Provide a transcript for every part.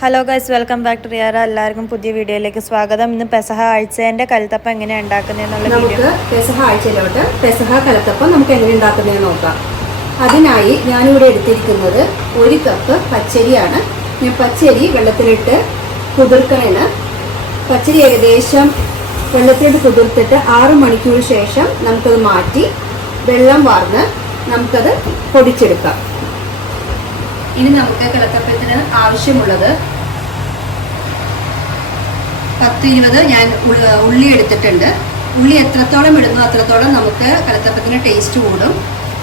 Hello guys welcome back to Riyara എല്ലാവർക്കും പുതിയ വീഡിയോയിലേക്ക് സ്വാഗതം. ഇന്ന് പെസഹ ആഴ്ചേന്റെ കൽത്തപ്പം എങ്ങനെയാണ് ഉണ്ടാക്കുന്നതെന്നുള്ള നമുക്ക് പെസഹ ആഴ്ചയിലോട്ട് പെസഹ കലത്തപ്പം നമുക്ക് എങ്ങനെ ഉണ്ടാക്കുന്നതെന്ന് നോക്കാം. അതിനായി ഞാനിവിടെ എടുത്തിരിക്കുന്നത് ഒരു കപ്പ് പച്ചരിയാണ്. ഞാൻ പച്ചരി വെള്ളത്തിലിട്ട് കുതിർക്കണേന് പച്ചരി ഏകദേശം വെള്ളത്തിലിട്ട് കുതിർത്തിട്ട് ആറ് മണിക്കൂർ ശേഷം നമുക്കത് മാറ്റി വെള്ളം വാർന്ന് നമുക്കത് പൊടിച്ചെടുക്കാം. ഇനി നമുക്ക് കിളക്കപ്പത്തിന് ആവശ്യമുള്ളത് പത്ത് ഇരുപത് ഞാൻ ഉള്ളി എടുത്തിട്ടുണ്ട്. ഉള്ളി എത്രത്തോളം ഇടുന്നു അത്രത്തോളം നമുക്ക് കലത്തപ്പത്തിന് ടേസ്റ്റ് കൂടും.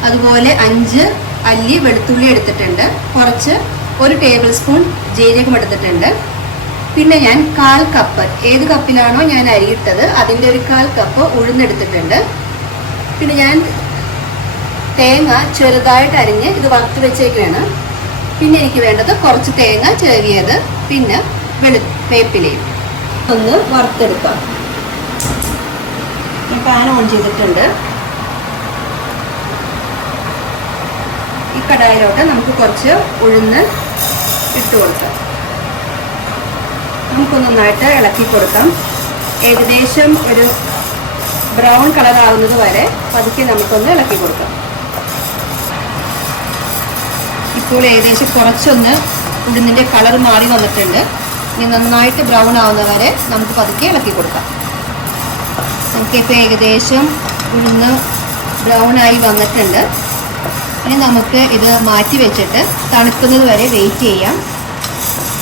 അതുപോലെ അഞ്ച് അല്ലി വെളുത്തുള്ളി എടുത്തിട്ടുണ്ട്. കുറച്ച് ഒരു ടേബിൾ സ്പൂൺ ജീരകം എടുത്തിട്ടുണ്ട്. പിന്നെ ഞാൻ കാൽ കപ്പ് ഏത് കപ്പിലാണോ ഞാൻ അരിയിട്ടത് അതിന്റെ ഒരു കാൽ കപ്പ് ഉഴുന്നെടുത്തിട്ടുണ്ട്. പിന്നെ ഞാൻ തേങ്ങ ചെറുതായിട്ട് അരിഞ്ഞ് ഇത് വറുത്ത് വെച്ചേക്കാണ്. പിന്നെ എനിക്ക് വേണ്ടത് കുറച്ച് തേങ്ങ ചേവിയത് പിന്നെ വെളു വേപ്പിലയും. ഒന്ന് വറുത്തെടുക്കാം ഞാൻ പാൻ ഓൺ ചെയ്തിട്ടുണ്ട്. ഈ കടായിലോട്ട് നമുക്ക് കുറച്ച് ഉഴുന്ന് ഇട്ട് കൊടുക്കാം. നമുക്കൊന്ന് നന്നായിട്ട് ഇളക്കി കൊടുക്കാം. ഏകദേശം ഒരു ബ്രൗൺ കളർ ആവുന്നത് വരെ പതുക്കെ നമുക്കൊന്ന് ഇളക്കി കൊടുക്കാം. ഇപ്പോൾ ഏകദേശം കുറച്ചൊന്ന് ഉഴുന്നിന്റെ കളർ മാറി വന്നിട്ടുണ്ട്. ഇനി നന്നായിട്ട് ബ്രൗൺ ആവുന്ന വരെ നമുക്ക് പതുക്കെ ഇളക്കി കൊടുക്കാം. നമുക്കിപ്പോൾ ഏകദേശം ഉഴുന്ന് ബ്രൗൺ ആയി വന്നിട്ടുണ്ട്. ഇനി നമുക്ക് ഇത് മാറ്റി വെച്ചിട്ട് തണുക്കുന്നത് വരെ വെയിറ്റ് ചെയ്യാം.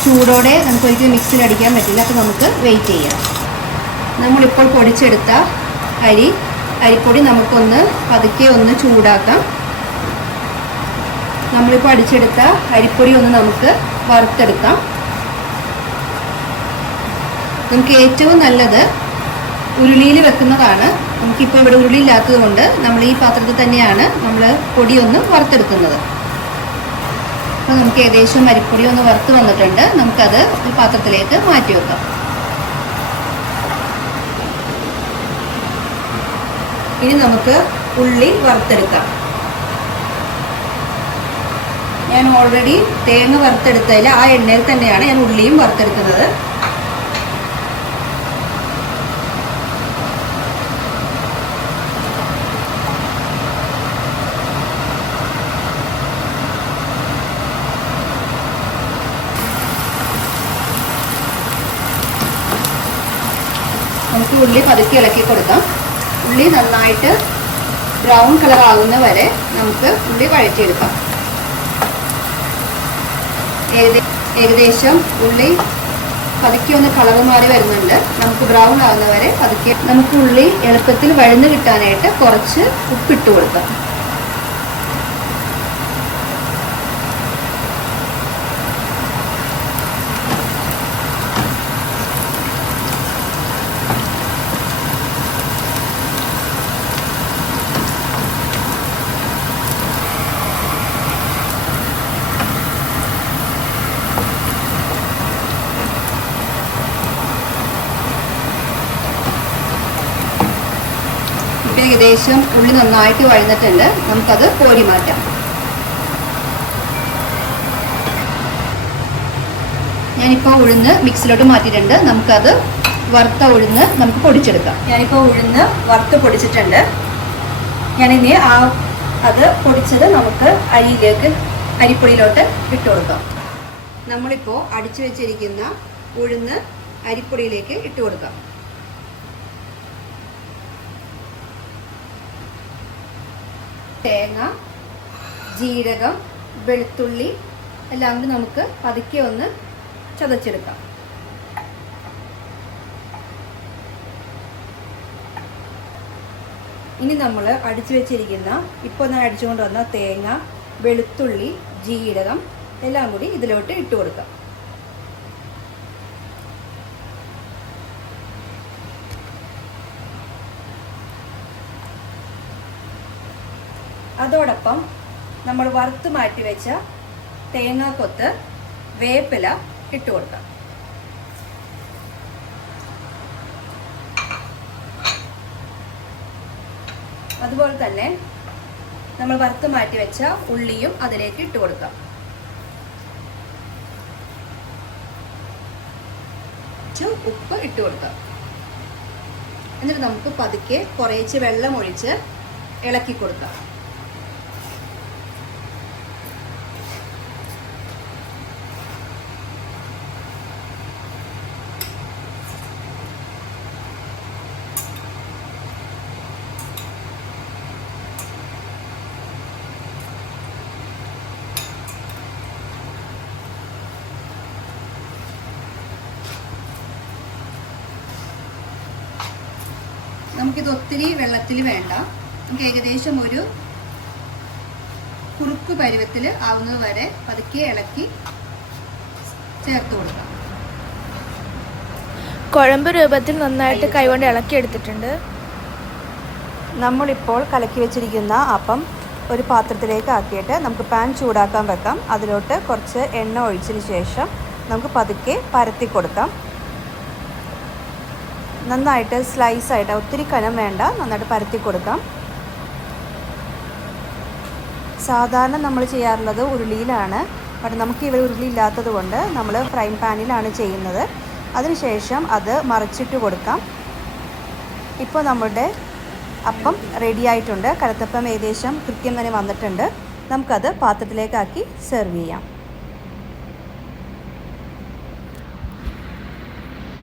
ചൂടോടെ നമുക്ക് ഒരിക്കലും മിക്സിയിൽ അടിക്കാൻ പറ്റില്ല അപ്പോൾ നമുക്ക് വെയിറ്റ് ചെയ്യാം. നമ്മളിപ്പോൾ പൊടിച്ചെടുത്ത അരി അരിപ്പൊടി നമുക്കൊന്ന് പതുക്കെ ഒന്ന് ചൂടാക്കാം. നമ്മളിപ്പോൾ അടിച്ചെടുത്ത അരിപ്പൊടി ഒന്ന് നമുക്ക് വറുത്തെടുക്കാം. നമുക്ക് ഏറ്റവും നല്ലത് ഉരുളിയിൽ വെക്കുന്നതാണ്. നമുക്കിപ്പോൾ ഇവിടെ ഉരുളി ഇല്ലാത്തത് കൊണ്ട് നമ്മൾ ഈ പാത്രത്തിൽ തന്നെയാണ് നമ്മൾ പൊടിയൊന്ന് വറുത്തെടുക്കുന്നത്. അപ്പോൾ നമുക്ക് ഏകദേശം അരിപ്പൊടി ഒന്ന് വറുത്ത് വന്നിട്ടുണ്ട്. നമുക്കത് ഈ പാത്രത്തിലേക്ക് മാറ്റി വെക്കാം. ഇനി നമുക്ക് ഉള്ളി വറുത്തെടുക്കാം. ഞാൻ ഓൾറെഡി തേങ്ങ വറുത്തെടുത്തതിൽ ആ എണ്ണയിൽ തന്നെയാണ് ഞാൻ ഉള്ളിയും വറുത്തെടുക്കുന്നത്. നമുക്ക് ഉള്ളി പതുക്കി ഇളക്കി കൊടുക്കാം. ഉള്ളി നന്നായിട്ട് ബ്രൗൺ കളർ ആകുന്ന വരെ നമുക്ക് ഉള്ളി വഴറ്റിയെടുക്കാം. ഏകദേശം ഉള്ളി പതുക്കെ ഒന്ന് കളർ മാറി വരുന്നുണ്ട്. നമുക്ക് ബ്രൗൺ ആവുന്ന വരെ പതുക്കെ നമുക്ക് ഉള്ളി എളുപ്പത്തിൽ വഴന്ന് കിട്ടാനായിട്ട് കുറച്ച് ഉപ്പിട്ട് കൊടുക്കാം. ഏകദേശം ഉള്ളി നന്നായിട്ട് വഴന്നിട്ടുണ്ട്. നമുക്കത് കോരി മാറ്റാം. ഞാനിപ്പോൾ ഉഴുന്ന് മിക്സിലോട്ട് മാറ്റിയിട്ടുണ്ട്. നമുക്കത് വറുത്ത ഉഴുന്ന് നമുക്ക് പൊടിച്ചെടുക്കാം. ഞാനിപ്പോൾ ഉഴുന്ന് വറുത്ത് പൊടിച്ചിട്ടുണ്ട്. ഞാനിനി ആ അത് പൊടിച്ചത് നമുക്ക് അരിയിലേക്ക് അരിപ്പൊടിയിലോട്ട് ഇട്ട് കൊടുക്കാം. നമ്മളിപ്പോൾ അടിച്ചു വെച്ചിരിക്കുന്ന ഉഴുന്ന് അരിപ്പൊടിയിലേക്ക് ഇട്ട് കൊടുക്കാം. തേങ്ങ ജീരകം വെളുത്തുള്ളി എല്ലാം കൂടി നമുക്ക് പതുക്കെ ഒന്ന് ചതച്ചെടുക്കാം. ഇനി നമ്മൾ അടിച്ചു വെച്ചിരിക്കുന്ന ഇപ്പോൾ ഞാൻ അടിച്ചുകൊണ്ട് വന്ന തേങ്ങ വെളുത്തുള്ളി ജീരകം എല്ലാം കൂടി ഇതിലോട്ട് ഇട്ട് കൊടുക്കാം. അതോടൊപ്പം നമ്മൾ വറുത്ത് മാറ്റി വെച്ച തേങ്ങാക്കൊത്ത് വേപ്പില ഇട്ട് കൊടുക്കാം. അതുപോലെ തന്നെ നമ്മൾ വറുത്ത് മാറ്റി വെച്ച ഉള്ളിയും അതിലേക്ക് ഇട്ട് കൊടുക്കാം. ഉപ്പ് ഇട്ട് കൊടുക്കാം. എന്നിട്ട് നമുക്ക് പതുക്കെ കുറേച്ച് വെള്ളം ഒഴിച്ച് ഇളക്കി കൊടുക്കാം. നമുക്കിത് ഒത്തിരി വെള്ളത്തിൽ വേണ്ട. നമുക്ക് ഏകദേശം ഒരു കുറുക്ക് പരുവത്തിൽ ആവുന്നത് വരെ പതുക്കെ ഇളക്കി ചേർത്ത് കൊടുക്കാം. കുഴമ്പ് രൂപത്തിൽ നന്നായിട്ട് കൈകൊണ്ട് ഇളക്കിയെടുത്തിട്ടുണ്ട്. നമ്മളിപ്പോൾ കലക്കി വെച്ചിരിക്കുന്ന അപ്പം ഒരു പാത്രത്തിലേക്ക് ആക്കിയിട്ട് നമുക്ക് പാൻ ചൂടാക്കാൻ വെക്കാം. അതിലോട്ട് കുറച്ച് എണ്ണ ഒഴിച്ചതിന് ശേഷം നമുക്ക് പതുക്കെ പരത്തി കൊടുക്കാം. നന്നായിട്ട് സ്ലൈസ് ആയിട്ട് ഒത്തിരി കനം വേണ്ട. നന്നായിട്ട് പരത്തി കൊടുക്കാം. സാധാരണ നമ്മൾ ചെയ്യാറുള്ളത് ഉരുളിയിലാണ്. ബട്ട് നമുക്ക് ഇവിടെ ഉരുളി ഇല്ലാത്തത് കൊണ്ട് നമ്മൾ ഫ്രൈ പാനിലാണ് ചെയ്യുന്നത്. അതിനുശേഷം അത് മറിച്ചിട്ട് കൊടുക്കാം. ഇപ്പോൾ നമ്മുടെ അപ്പം റെഡിയായിട്ടുണ്ട് കലത്തപ്പം ഏകദേശം കൃത്യം തന്നെ വന്നിട്ടുണ്ട്. നമുക്കത് പാത്രത്തിലേക്കാക്കി സെർവ് ചെയ്യാം.